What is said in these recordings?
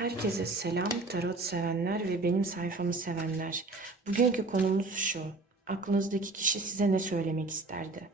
Herkese selam tarot sevenler ve benim sayfamı sevenler. Bugünkü konumuz şu. Aklınızdaki kişi size ne söylemek isterdi?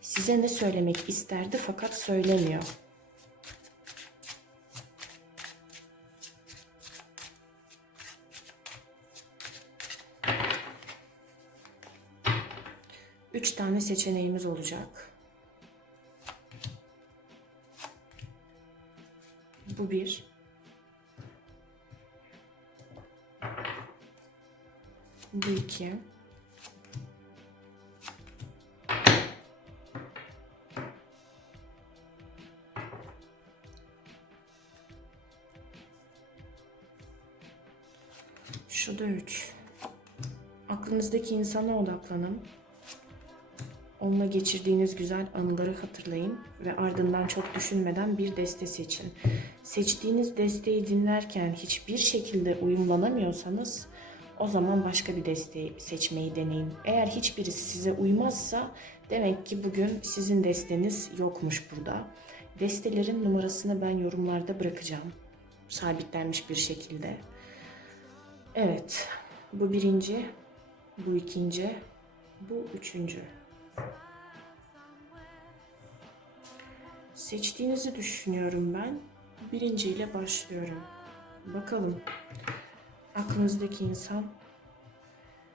Size ne söylemek isterdi fakat söylemiyor. Üç tane seçeneğimiz olacak. Bu bir. Bu iki. Şu da üç. Aklınızdaki insana odaklanın. Onunla geçirdiğiniz güzel anıları hatırlayın ve ardından çok düşünmeden bir deste seçin. Seçtiğiniz desteği dinlerken hiçbir şekilde uyumlanamıyorsanız o zaman başka bir desteği seçmeyi deneyin. Eğer hiçbirisi size uymazsa demek ki bugün sizin desteniz yokmuş burada. Destelerin numarasını ben yorumlarda bırakacağım. Sabitlenmiş bir şekilde. Evet, bu birinci, bu ikinci, bu üçüncü. Seçtiğinizi düşünüyorum ben. Birinciyle başlıyorum. Bakalım. Aklınızdaki insan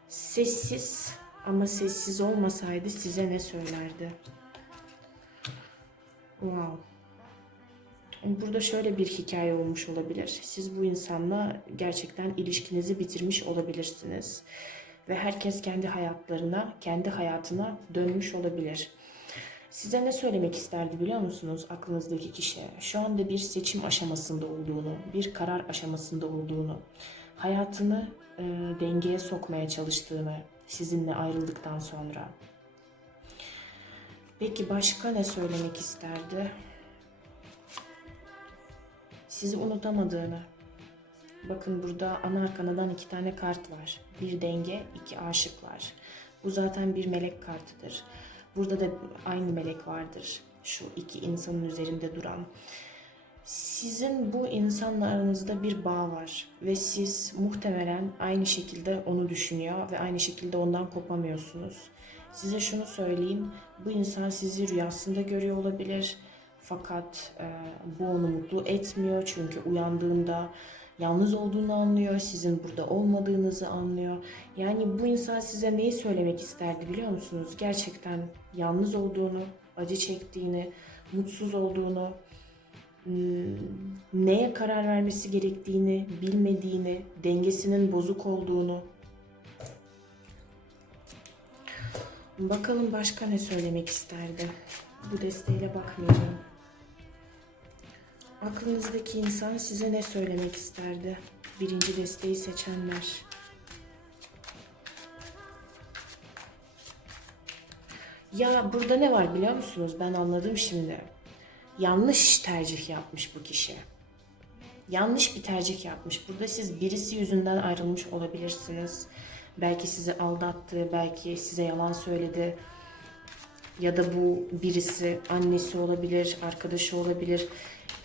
sessiz ama sessiz olmasaydı size ne söylerdi? Wow. Burada şöyle bir hikaye olmuş olabilir. Siz bu insanla gerçekten ilişkinizi bitirmiş olabilirsiniz. Ve herkes kendi hayatlarına, kendi hayatına dönmüş olabilir. Size ne söylemek isterdi biliyor musunuz aklınızdaki kişi? Şu anda bir seçim aşamasında olduğunu, bir karar aşamasında olduğunu, hayatını e, dengeye sokmaya çalıştığını sizinle ayrıldıktan sonra. Peki başka ne söylemek isterdi? Sizi unutamadığını. Bakın burada ana arkanadan iki tane kart var. Bir denge, iki aşıklar. Bu zaten bir melek kartıdır. Burada da aynı melek vardır. Şu iki insanın üzerinde duran. Sizin bu insanla aranızda bir bağ var ve siz muhtemelen aynı şekilde onu düşünüyor ve aynı şekilde ondan kopamıyorsunuz. Size şunu söyleyeyim, bu insan sizi rüyasında görüyor olabilir fakat e, bu onu mutlu etmiyor çünkü uyandığında yalnız olduğunu anlıyor, sizin burada olmadığınızı anlıyor. Yani bu insan size neyi söylemek isterdi biliyor musunuz? Gerçekten yalnız olduğunu, acı çektiğini, mutsuz olduğunu, hmm, neye karar vermesi gerektiğini bilmediğini, dengesinin bozuk olduğunu. Bakalım başka ne söylemek isterdi? Bu desteğiyle bakmayacağım. Aklınızdaki insan size ne söylemek isterdi? Birinci desteği seçenler. Ya burada ne var biliyor musunuz? Ben anladım şimdi. Yanlış tercih yapmış bu kişi. Yanlış bir tercih yapmış. Burada siz birisi yüzünden ayrılmış olabilirsiniz. Belki sizi aldattı, belki size yalan söyledi. Ya da bu birisi annesi olabilir, arkadaşı olabilir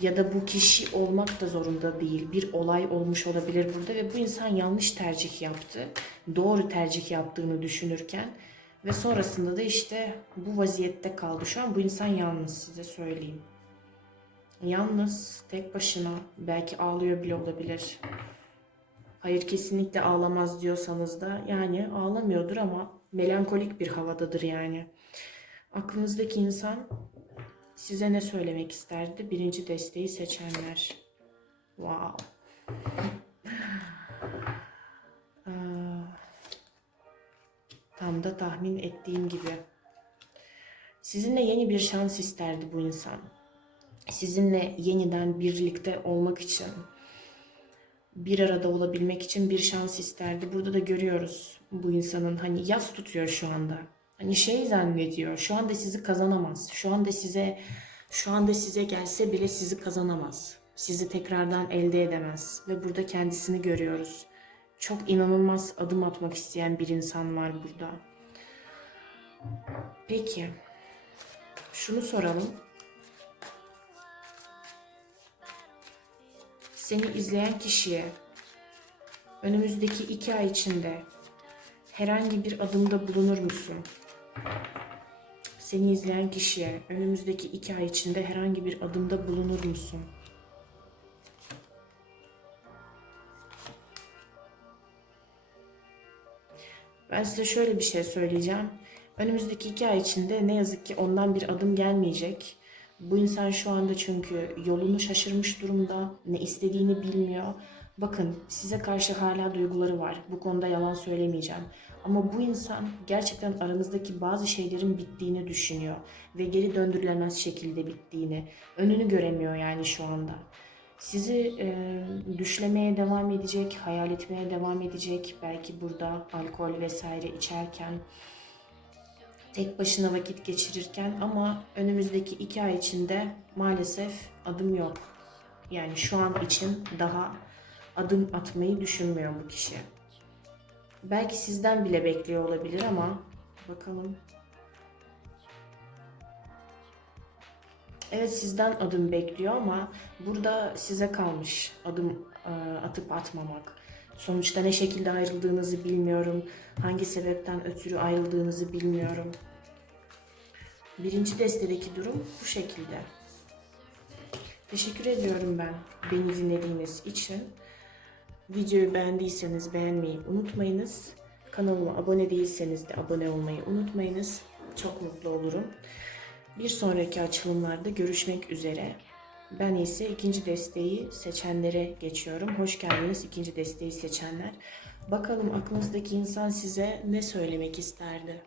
ya da bu kişi olmak da zorunda değil. Bir olay olmuş olabilir burada ve bu insan yanlış tercih yaptı. Doğru tercih yaptığını düşünürken ve sonrasında da işte bu vaziyette kaldı. Şu an bu insan yalnız size söyleyeyim. Yalnız, tek başına, belki ağlıyor bile olabilir. Hayır kesinlikle ağlamaz diyorsanız da yani ağlamıyordur ama melankolik bir havadadır yani. Aklınızdaki insan size ne söylemek isterdi? Birinci desteği seçenler. Wow. Aa, tam da tahmin ettiğim gibi. Sizinle yeni bir şans isterdi bu insan. Sizinle yeniden birlikte olmak için, bir arada olabilmek için bir şans isterdi. Burada da görüyoruz bu insanın hani yas tutuyor şu anda. Hani şey zannediyor. Şu anda sizi kazanamaz. Şu anda size şu anda size gelse bile sizi kazanamaz. Sizi tekrardan elde edemez ve burada kendisini görüyoruz. Çok inanılmaz adım atmak isteyen bir insan var burada. Peki. Şunu soralım. seni izleyen kişiye önümüzdeki iki ay içinde herhangi bir adımda bulunur musun? Seni izleyen kişiye önümüzdeki iki ay içinde herhangi bir adımda bulunur musun? Ben size şöyle bir şey söyleyeceğim. Önümüzdeki iki ay içinde ne yazık ki ondan bir adım gelmeyecek. Bu insan şu anda çünkü yolunu şaşırmış durumda. Ne istediğini bilmiyor. Bakın size karşı hala duyguları var. Bu konuda yalan söylemeyeceğim. Ama bu insan gerçekten aranızdaki bazı şeylerin bittiğini düşünüyor. Ve geri döndürülemez şekilde bittiğini. Önünü göremiyor yani şu anda. Sizi e, düşlemeye devam edecek, hayal etmeye devam edecek. Belki burada alkol vesaire içerken, tek başına vakit geçirirken ama önümüzdeki iki ay içinde maalesef adım yok. Yani şu an için daha adım atmayı düşünmüyor bu kişi. Belki sizden bile bekliyor olabilir ama bakalım. Evet sizden adım bekliyor ama burada size kalmış adım e, atıp atmamak. Sonuçta ne şekilde ayrıldığınızı bilmiyorum. Hangi sebepten ötürü ayrıldığınızı bilmiyorum. Birinci destedeki durum bu şekilde. Teşekkür ediyorum ben beni dinlediğiniz için. Videoyu beğendiyseniz beğenmeyi unutmayınız. Kanalıma abone değilseniz de abone olmayı unutmayınız. Çok mutlu olurum. Bir sonraki açılımlarda görüşmek üzere. Ben ise ikinci desteği seçenlere geçiyorum. Hoş geldiniz ikinci desteği seçenler. Bakalım aklınızdaki insan size ne söylemek isterdi?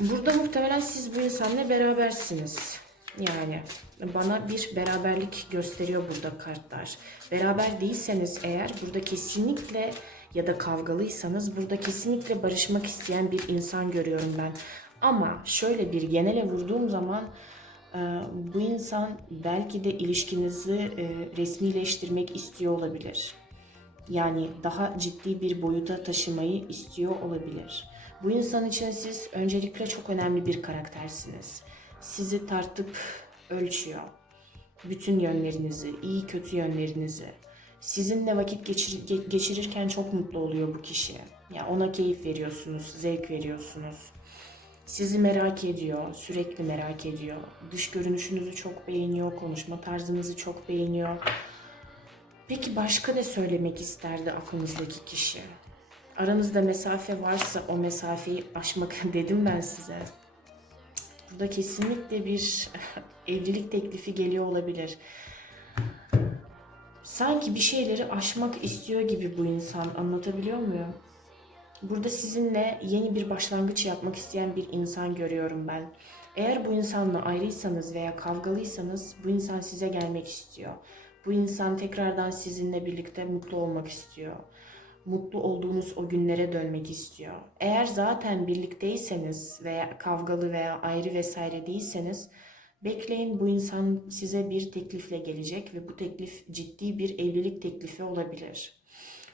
Burada muhtemelen siz bu insanla berabersiniz. Yani bana bir beraberlik gösteriyor burada kartlar. Beraber değilseniz eğer burada kesinlikle ya da kavgalıysanız burada kesinlikle barışmak isteyen bir insan görüyorum ben. Ama şöyle bir genele vurduğum zaman e, bu insan belki de ilişkinizi e, resmileştirmek istiyor olabilir. Yani daha ciddi bir boyuta taşımayı istiyor olabilir. Bu insan için siz öncelikle çok önemli bir karaktersiniz. Sizi tartıp ölçüyor. Bütün yönlerinizi, iyi kötü yönlerinizi. Sizinle vakit geçir, ge- geçirirken çok mutlu oluyor bu kişi. Ya ona keyif veriyorsunuz, zevk veriyorsunuz. Sizi merak ediyor, sürekli merak ediyor. Dış görünüşünüzü çok beğeniyor, konuşma tarzınızı çok beğeniyor. Peki başka ne söylemek isterdi aklınızdaki kişi? Aranızda mesafe varsa o mesafeyi aşmak dedim ben size. Burada kesinlikle bir evlilik teklifi geliyor olabilir. Sanki bir şeyleri aşmak istiyor gibi bu insan. Anlatabiliyor muyum? Burada sizinle yeni bir başlangıç yapmak isteyen bir insan görüyorum ben. Eğer bu insanla ayrıysanız veya kavgalıysanız bu insan size gelmek istiyor. Bu insan tekrardan sizinle birlikte mutlu olmak istiyor. Mutlu olduğunuz o günlere dönmek istiyor. Eğer zaten birlikteyseniz veya kavgalı veya ayrı vesaire değilseniz bekleyin bu insan size bir teklifle gelecek ve bu teklif ciddi bir evlilik teklifi olabilir.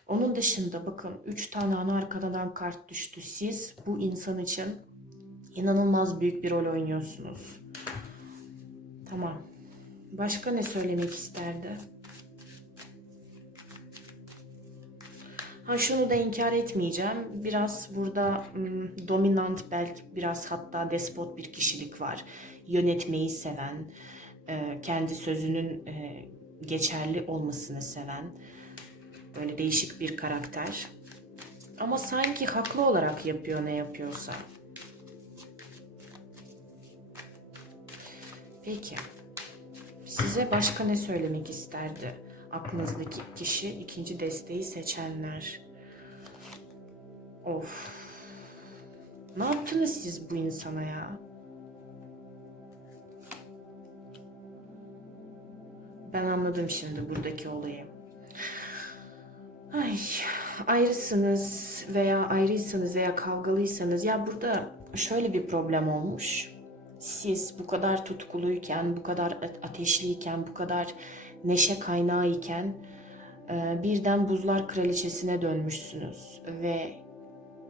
Onun dışında bakın 3 tane ana arkadan kart düştü. Siz bu insan için inanılmaz büyük bir rol oynuyorsunuz. Tamam. Başka ne söylemek isterdi? Ha şunu da inkar etmeyeceğim. Biraz burada hmm, dominant belki biraz hatta despot bir kişilik var. Yönetmeyi seven, e, kendi sözünün e, geçerli olmasını seven böyle değişik bir karakter. Ama sanki haklı olarak yapıyor ne yapıyorsa. Peki. Size başka ne söylemek isterdi? Aklınızdaki kişi ikinci desteği seçenler. Of. Ne yaptınız siz bu insana ya? Ben anladım şimdi buradaki olayı. Ay, ayrısınız veya ayrıysanız veya kavgalıysanız ya burada şöyle bir problem olmuş. Siz bu kadar tutkuluyken, bu kadar ateşliyken, bu kadar neşe kaynağı iken e, birden buzlar kraliçesine dönmüşsünüz ve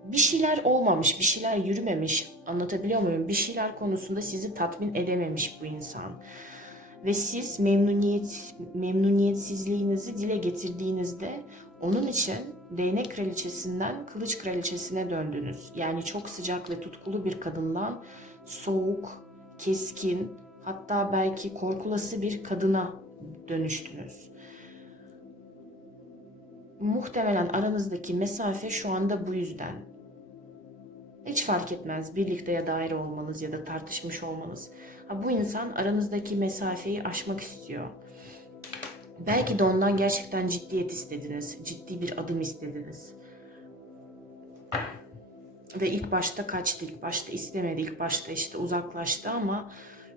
bir şeyler olmamış, bir şeyler yürümemiş. Anlatabiliyor muyum? Bir şeyler konusunda sizi tatmin edememiş bu insan. Ve siz memnuniyet memnuniyetsizliğinizi dile getirdiğinizde onun için değnek kraliçesinden kılıç kraliçesine döndünüz. Yani çok sıcak ve tutkulu bir kadından soğuk, keskin, hatta belki korkulası bir kadına dönüştünüz. Muhtemelen aranızdaki mesafe şu anda bu yüzden. Hiç fark etmez birlikte ya da ayrı olmanız ya da tartışmış olmanız. Ha, bu insan aranızdaki mesafeyi aşmak istiyor. Belki de ondan gerçekten ciddiyet istediniz, ciddi bir adım istediniz. Ve ilk başta kaçtı, ilk başta istemedi, ilk başta işte uzaklaştı ama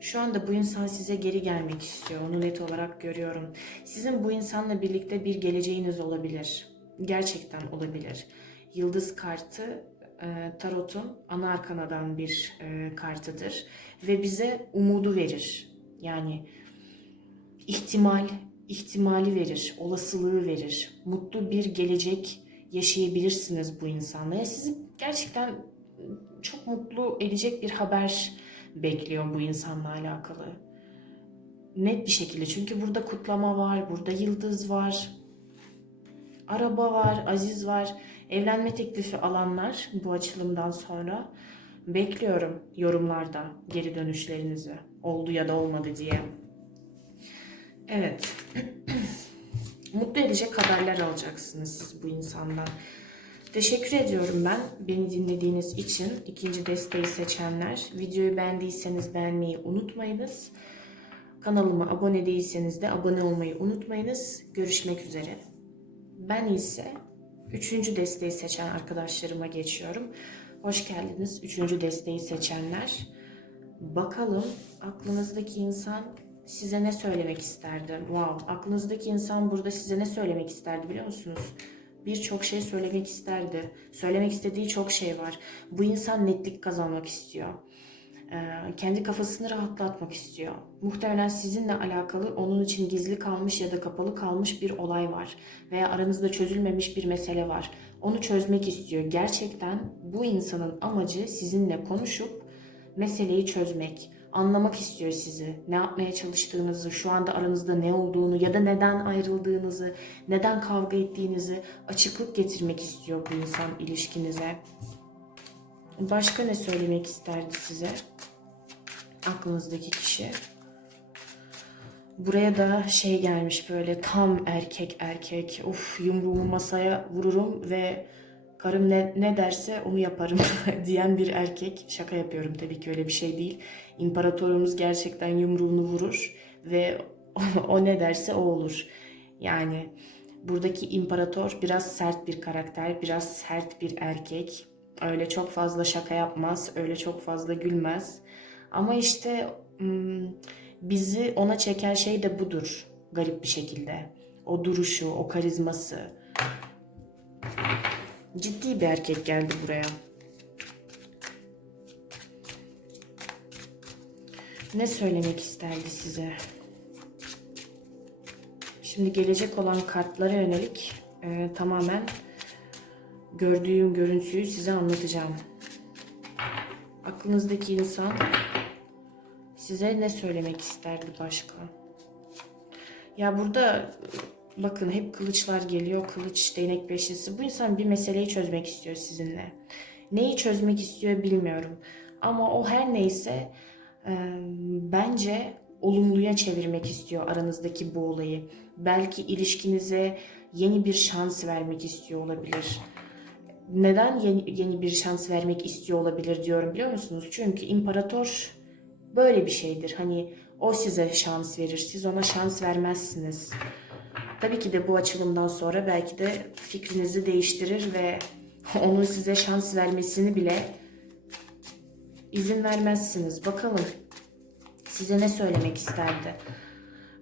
şu anda bu insan size geri gelmek istiyor. Onu net olarak görüyorum. Sizin bu insanla birlikte bir geleceğiniz olabilir. Gerçekten olabilir. Yıldız kartı e, tarotun ana arkanadan bir e, kartıdır ve bize umudu verir. Yani ihtimal, ihtimali verir, olasılığı verir. Mutlu bir gelecek yaşayabilirsiniz bu insanla. Sizi gerçekten çok mutlu edecek bir haber bekliyor bu insanla alakalı. Net bir şekilde çünkü burada kutlama var, burada yıldız var, araba var, aziz var. Evlenme teklifi alanlar bu açılımdan sonra bekliyorum yorumlarda geri dönüşlerinizi. Oldu ya da olmadı diye. Evet. Mutlu edecek haberler alacaksınız siz bu insandan. Teşekkür ediyorum ben beni dinlediğiniz için. ikinci desteği seçenler. Videoyu beğendiyseniz beğenmeyi unutmayınız. Kanalıma abone değilseniz de abone olmayı unutmayınız. Görüşmek üzere. Ben ise üçüncü desteği seçen arkadaşlarıma geçiyorum. Hoş geldiniz üçüncü desteği seçenler. Bakalım aklınızdaki insan size ne söylemek isterdi? Wow, aklınızdaki insan burada size ne söylemek isterdi biliyor musunuz? Birçok şey söylemek isterdi. Söylemek istediği çok şey var. Bu insan netlik kazanmak istiyor. Ee, kendi kafasını rahatlatmak istiyor. Muhtemelen sizinle alakalı onun için gizli kalmış ya da kapalı kalmış bir olay var. Veya aranızda çözülmemiş bir mesele var. Onu çözmek istiyor. Gerçekten bu insanın amacı sizinle konuşup meseleyi çözmek anlamak istiyor sizi. Ne yapmaya çalıştığınızı, şu anda aranızda ne olduğunu ya da neden ayrıldığınızı, neden kavga ettiğinizi açıklık getirmek istiyor bu insan ilişkinize. Başka ne söylemek isterdi size? Aklınızdaki kişi. Buraya da şey gelmiş böyle tam erkek erkek. Of yumruğumu masaya vururum ve karım ne, ne derse onu yaparım diyen bir erkek. Şaka yapıyorum tabii ki öyle bir şey değil. İmparatorumuz gerçekten yumruğunu vurur ve o ne derse o olur. Yani buradaki imparator biraz sert bir karakter, biraz sert bir erkek. Öyle çok fazla şaka yapmaz, öyle çok fazla gülmez. Ama işte bizi ona çeken şey de budur garip bir şekilde. O duruşu, o karizması. Ciddi bir erkek geldi buraya. Ne söylemek isterdi size? Şimdi gelecek olan kartlara yönelik e, tamamen gördüğüm görüntüyü size anlatacağım. Aklınızdaki insan size ne söylemek isterdi başka? Ya burada bakın hep kılıçlar geliyor. Kılıç, değnek beşlisi. Bu insan bir meseleyi çözmek istiyor sizinle. Neyi çözmek istiyor bilmiyorum. Ama o her neyse bence olumluya çevirmek istiyor aranızdaki bu olayı. Belki ilişkinize yeni bir şans vermek istiyor olabilir. Neden yeni, yeni bir şans vermek istiyor olabilir diyorum biliyor musunuz? Çünkü imparator böyle bir şeydir. Hani o size şans verir, siz ona şans vermezsiniz. Tabii ki de bu açılımdan sonra belki de fikrinizi değiştirir ve onun size şans vermesini bile izin vermezsiniz. Bakalım size ne söylemek isterdi?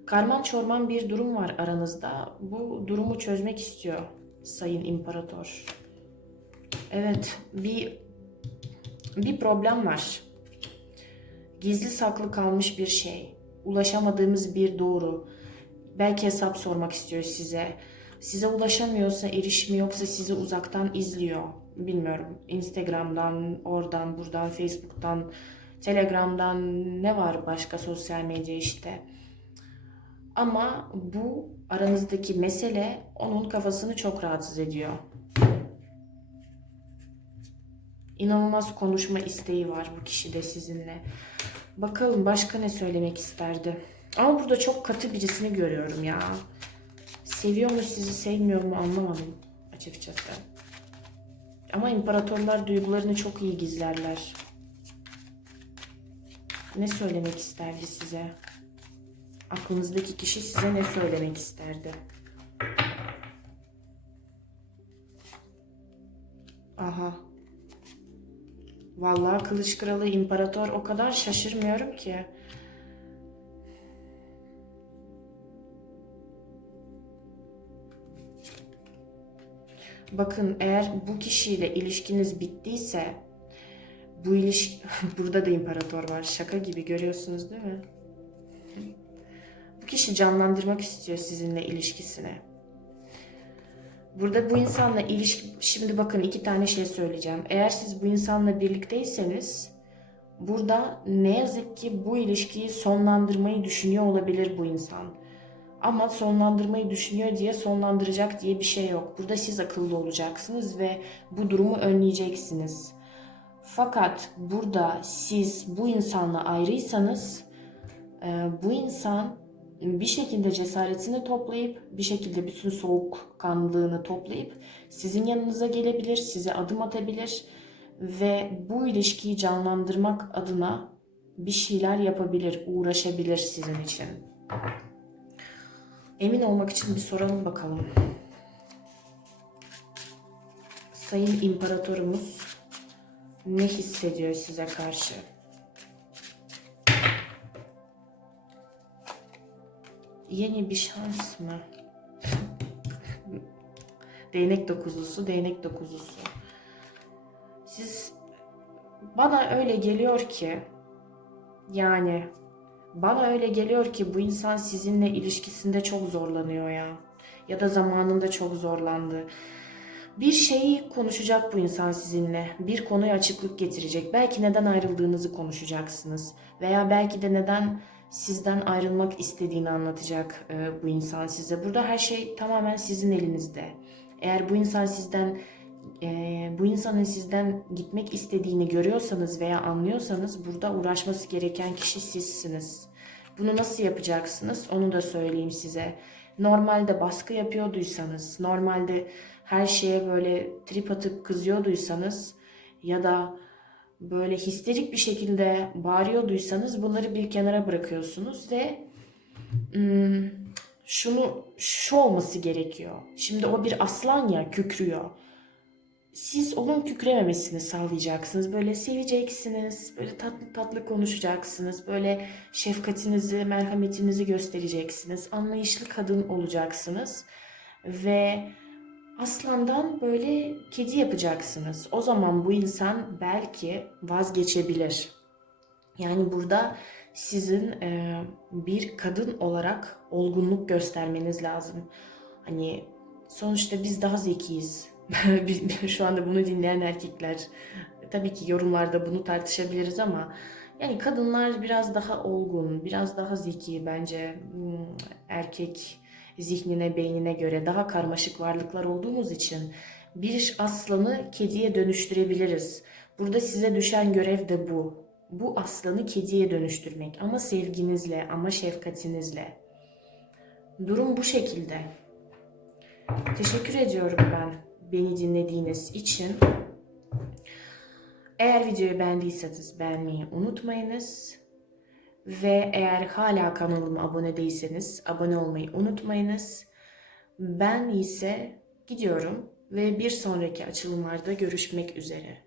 Karman çorman bir durum var aranızda. Bu durumu çözmek istiyor Sayın İmparator. Evet, bir bir problem var. Gizli saklı kalmış bir şey. Ulaşamadığımız bir doğru. Belki hesap sormak istiyor size. Size ulaşamıyorsa, erişimi yoksa sizi uzaktan izliyor. bilmiyorum Instagram'dan, oradan, buradan, Facebook'tan, Telegram'dan ne var başka sosyal medya işte. Ama bu aranızdaki mesele onun kafasını çok rahatsız ediyor. İnanılmaz konuşma isteği var bu kişide sizinle. Bakalım başka ne söylemek isterdi. Ama burada çok katı birisini görüyorum ya. Seviyor mu sizi sevmiyor mu anlamadım açıkçası. Ama imparatorlar duygularını çok iyi gizlerler. Ne söylemek isterdi size? Aklınızdaki kişi size ne söylemek isterdi? Aha. Vallahi Kılıç Kralı İmparator o kadar şaşırmıyorum ki. Bakın eğer bu kişiyle ilişkiniz bittiyse bu ilişki burada da imparator var. Şaka gibi görüyorsunuz değil mi? Bu kişi canlandırmak istiyor sizinle ilişkisini. Burada bu insanla ilişki... Şimdi bakın iki tane şey söyleyeceğim. Eğer siz bu insanla birlikteyseniz burada ne yazık ki bu ilişkiyi sonlandırmayı düşünüyor olabilir bu insan. Ama sonlandırmayı düşünüyor diye sonlandıracak diye bir şey yok. Burada siz akıllı olacaksınız ve bu durumu önleyeceksiniz. Fakat burada siz bu insanla ayrıysanız e, bu insan bir şekilde cesaretini toplayıp bir şekilde bütün soğukkanlılığını toplayıp sizin yanınıza gelebilir, size adım atabilir ve bu ilişkiyi canlandırmak adına bir şeyler yapabilir, uğraşabilir sizin için. Emin olmak için bir soralım bakalım. Sayın İmparatorumuz ne hissediyor size karşı? Yeni bir şans mı? değnek dokuzlusu, değnek dokuzlusu. Siz bana öyle geliyor ki yani bana öyle geliyor ki bu insan sizinle ilişkisinde çok zorlanıyor ya. Ya da zamanında çok zorlandı. Bir şeyi konuşacak bu insan sizinle. Bir konuya açıklık getirecek. Belki neden ayrıldığınızı konuşacaksınız. Veya belki de neden sizden ayrılmak istediğini anlatacak e, bu insan size. Burada her şey tamamen sizin elinizde. Eğer bu insan sizden e, bu insanın sizden gitmek istediğini görüyorsanız veya anlıyorsanız burada uğraşması gereken kişi sizsiniz. Bunu nasıl yapacaksınız? Onu da söyleyeyim size. Normalde baskı yapıyorduysanız, normalde her şeye böyle trip atıp kızıyorduysanız ya da böyle histerik bir şekilde bağırıyorduysanız bunları bir kenara bırakıyorsunuz ve şunu şu olması gerekiyor. Şimdi o bir aslan ya kükrüyor. Siz onun kükrememesini sağlayacaksınız. Böyle seveceksiniz. Böyle tatlı tatlı konuşacaksınız. Böyle şefkatinizi, merhametinizi göstereceksiniz. Anlayışlı kadın olacaksınız. Ve aslandan böyle kedi yapacaksınız. O zaman bu insan belki vazgeçebilir. Yani burada sizin e, bir kadın olarak olgunluk göstermeniz lazım. Hani sonuçta biz daha zekiyiz. Şu anda bunu dinleyen erkekler tabii ki yorumlarda bunu tartışabiliriz ama yani kadınlar biraz daha olgun, biraz daha zeki bence hmm, erkek zihnine, beynine göre daha karmaşık varlıklar olduğumuz için bir aslanı kediye dönüştürebiliriz. Burada size düşen görev de bu. Bu aslanı kediye dönüştürmek ama sevginizle, ama şefkatinizle. Durum bu şekilde. Teşekkür ediyorum ben beni dinlediğiniz için. Eğer videoyu beğendiyseniz beğenmeyi unutmayınız. Ve eğer hala kanalıma abone değilseniz abone olmayı unutmayınız. Ben ise gidiyorum ve bir sonraki açılımlarda görüşmek üzere.